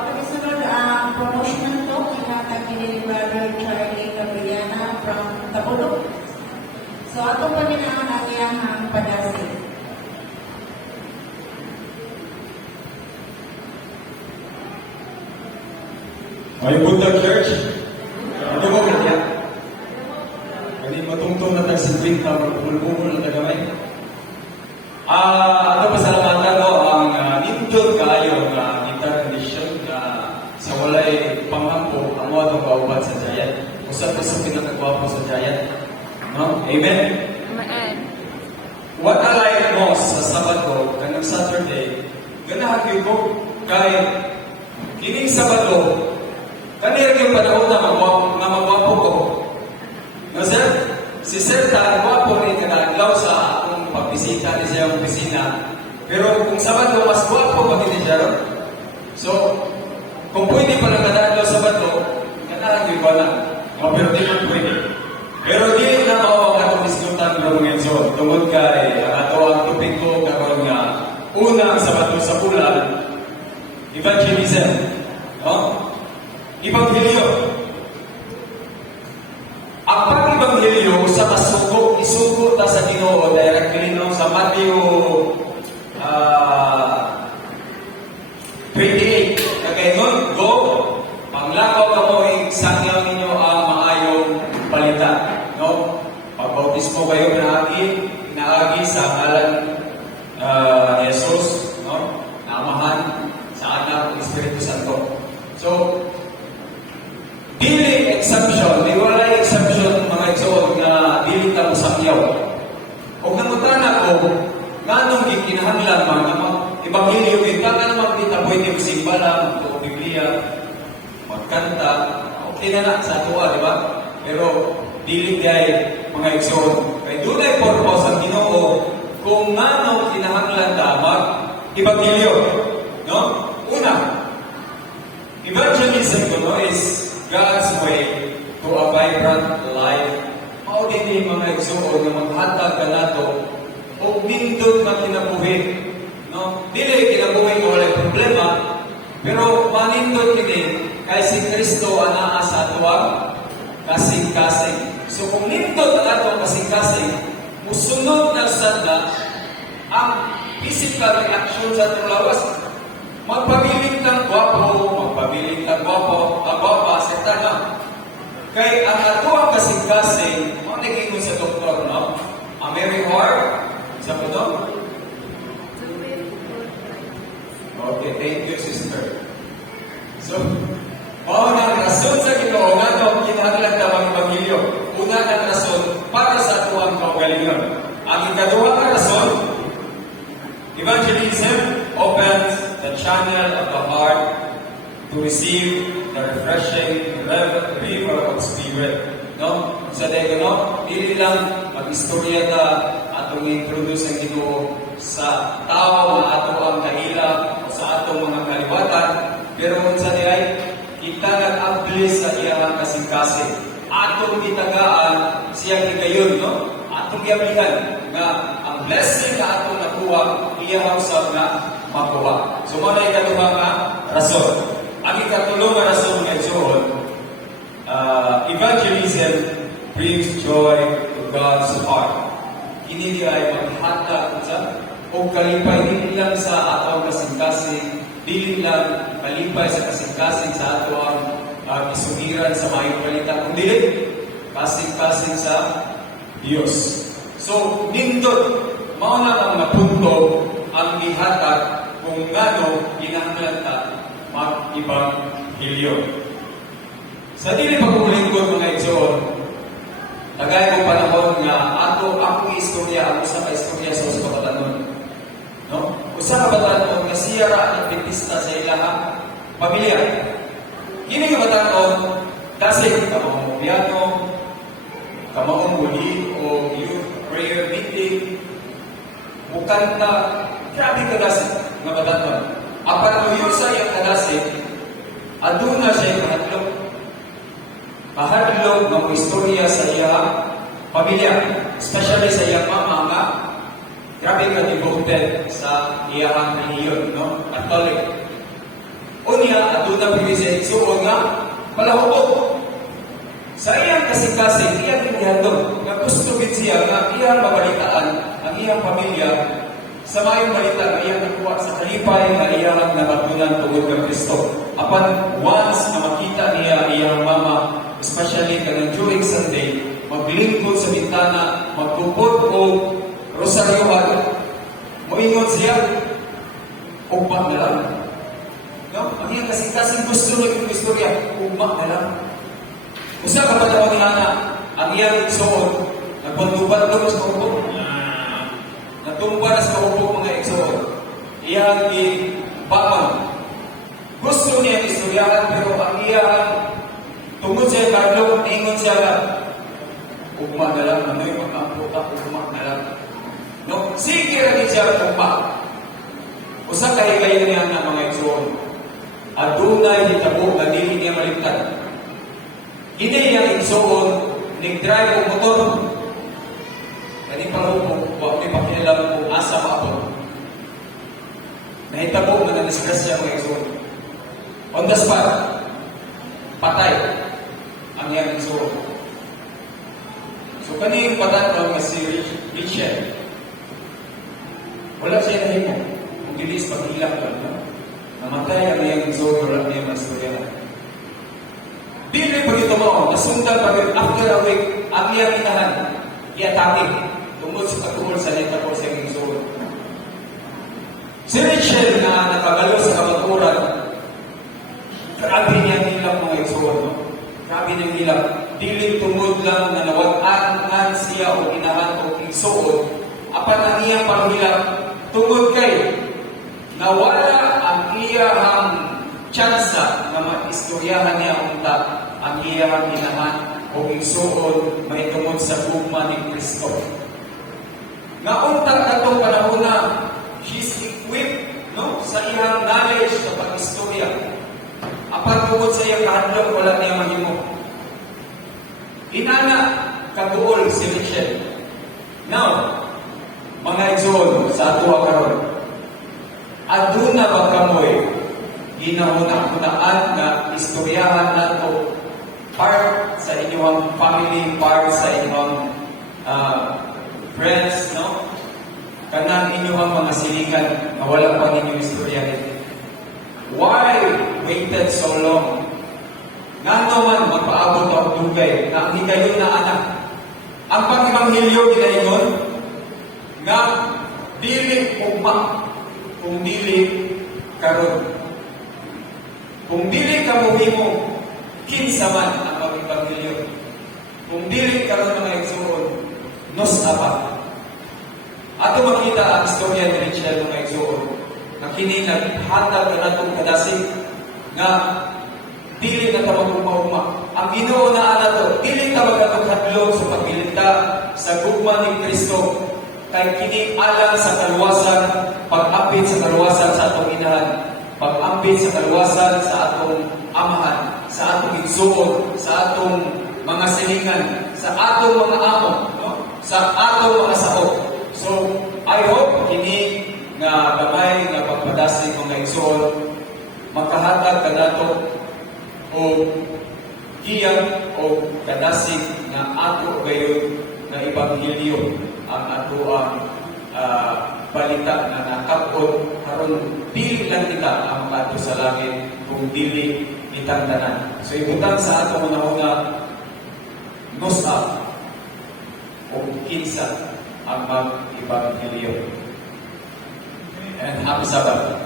ito kasunod ang promotion to kinatag ni Brother Charlie Gabriana from Tabulog. So, ato pa din ang nagyahang padasi. May Buddha Church. Ano mo kaya? Kani matungtong na tag-sibling na magpulpumul na tagamay. Ano pasalamatan ko ang nindot kayo na intercondition na sa walay panghampo ang mga kauban sa Giant. Usap-usap pinakagwapo sa Giant. No? Amen? Amen. What I like most sa Sabado, kanang Saturday, ganahan ko kay kining Sabado, kanir yung panahon na magwapo ko. No, sir? Si Sir ta, gwapo rin kadaglaw sa akong pagbisita ni siya ang opisina. Pero kung Sabado, mas gwapo pa din siya. So, kung pwede pa lang kadaglaw Sabado, ganahan yung wala. No, pero di man pwede. Pero di na ako ang atong diskutan ng Enzo. Tungod kay ato ang tupik ko karon nga unang Sabado sa bulan, evangelism. No? Ebanghelyo. Ang pag-ebanghelyo sa kasugo, isugo ta sa Ginoo directly no sa Matthew 28. Kagay nun, go, panglakaw ka mo sangyaw ninyo ang maayong balita. No? Pagbautismo kayo naagi sa ngalan ni Jesus, no? Na Amahan, sa Anak, ng Espiritu Santo. So, dili exemption, may walay exemption mga igsoon na dili ta mo sakyaw. O namutana ko, nganong gikinahanglan man nga ebanghelyo kita ka naman kita pwede magsimba lang o Biblia, magkanta, okay na sa tuwa, di ba? Pero dili kay mga igsoon. Kay dunay purpose ang Ginoo kung nganong kinahanglan ta mag-ebanghelyo. No? Una, evangelism no, is God's way to a vibrant life. Mao din ni mga igsoon nga maghatag kanato og nindot nga kinabuhi. No? Dili kinabuhi mo walay problema, pero manindot kini kay si Kristo anaa sa atuang kasing-kasing. So kung nindot ang atong kasing-kasing, musunod na sada ang physical reaction sa atong lawas. Magpabiling ng gwapo, magpabiling ng gwapo, agwapa, setana. Kay ang ato ang kasing-kasing, naging sa doktor, no? Ang Mary Ward, sa po no? Okay, thank you, sister. So, na rason sa Ginoo nga no, kinahanglan ka mag-ebanghelyo. Una ng rason para sa ato ang kaugalingon. Ang ikaduha nga rason, evangelism opens the channel of the heart to receive the refreshing river of spirit. No? Sa dahil no, hindi lang mag-istorya ta atong introduce ang Ginoo sa tao na ato ang kahila o sa atong mga kaliwatan. Pero kung sa diay, kita nag-abli sa iyang kasing-kasing. Atong itagaan siya gigayon, no? Atong iablihan nga ang blessing na atong nakuha, iyahaw sa na makuha. So, mga ikaduha nga rason. Ang ikatulong nga rason nga John, evangelism brings joy to God's heart. Kini ay maghatag sa o kalipay dili lang sa atong kasing-kasing, dili lang kalipay sa kasing-kasing sa atong isugiran sa mayong balita, kundi kasing-kasing sa Dios. So, nindot, mao na ang napunto ang ihatag kung ngano kinahanglan ta mag-ebanghelyo. Sa dili pagulingkod mga igsoon, tagay kong panahon nga akong istorya, ako sa istorya sa usa ka batanon. No? Usa ka batanon nga siya ra ang dentista sa ilang pamilya. Kini ka batanon, kasi kamaong piano, kamaong muli o youth prayer meeting, bukanta, grabe kadasig nga batanon. Apan tuyo sa iyang kadasig, aduna siya yung kahadlok. Kahadlok ng istorya sa iyang pamilya, especially sa iyang mama nga, grabe ka devoted sa iyang reliyon, no? Catholic. Unya, aduna pili sa igsuon nga, palahubog. Sa iyang kasing-kasing, iyang inihandog, nga gusto gid siya nga iyang mabalitaan ang iyang pamilya sa mayong balita nga iyang nakuha sa kalipay nga iyang nabatunan tungod kang Kristo. Apan once na makita niya iyang mama, especially kanang during Sunday, maglingkod sa bintana, magpupod o rosaryohan, moingon siya, ugma na lang. No? Ang iyang kasing-kasing gusto na yung istorya, ugma na lang. Usa ka pa daw ang iyang igsoon, nagbanduban-dog sa kaupok. Natumba na sa kaupok mga igsoon. Iyang ibangon. Gusto niya istoryahan, pero ang iyang tungod siya karlong, ingon siya na, ugma na lang, ano yung magkaputa, ugma na lang. No? Sige rin siya ugma. Usa kahigayon niya ng mga igsoon. Adunay hitabo na dili niya malimtan. Hindi niya igsoon, nag-drive o motor. Kani parupok, huwag may pakialam kung asa pa ako. Nahitabo na na-discuss siya mga igsoon. On the spot, patay ang iyang igsoon. So kani yung patay ko nga si Richard. Wala siya nahimo. Kung bilis pag-ilak lang, no? Namatay ang iyang igsoon, wala niya mastorya. Dili pa ito mo, nasundan pa rin after a week, ang iyang inahan, iatake, tungkol sa katungkol sa neta po sa iyong suot. Si Rachel na nakagalo sa kamaturan, grabe niya nilap mga igsuot, no? Grabe niya nilap. Dili tungkol lang na nawag-an siya o inahan o igsuot, apan ang iyang panghilap, tungkol kay, nawala ang iyang tsansa na maistoryahan niya ang iyang inahan o igsuon mahitungod sa gugma ni Kristo. Naunta na itong panahon na she's equipped, no, sa iyang knowledge sa pag-istorya. Apan tungod sa iyang kahadlok, wala niya mahimo. Inana kaduol si Rachel. Now, mga igsuon sa atuwa karon, aduna ba kamoy ginahuna-hunaan na istoryahan nato part sa inyong family, part sa inyong friends, no? Kanang inyong mga siligan na wala pa inyong istoryahin. Why waited so long? Ngano man magpaabot ang dugay na ang higayon na anak. Ang pag-ibanghilyo ginaingon nga dili ugma kung dili karon. Kung dili ka mohimo, kinsa man ang pag-ibanghilyo. Kung dili karon mga igsuon, nos apa. Ato makita ang istorya ni Rachel mga igsuon, na kini naghatag na natong kadasig nga dili na ta magugma-ugma. Ang Ginoo na nato, dili ta magkadulong sa pagbilinta sa gugma ni Kristo kay kini alang sa kaluwasan, pag-apit sa kaluwasan sa atong inahan, pag-ambit sa kaluwasan sa atong amahan, sa atong igsuon, sa atong mga silingan, sa atong mga amo, no? Sa atong mga sahok. So, I hope kini nga gamay nga pagpadasig mga igsuon makahatag kanato o giyang o kadasig na ato gayon na ibanghilyo ang ato ang balita na nakapon karon dili lang kita ang makaadto sa langit kung dili kitang tanan. So ibutang sa ato una-una nos up o kinsa ang mag-ibanghilyo. And happy Sabbath.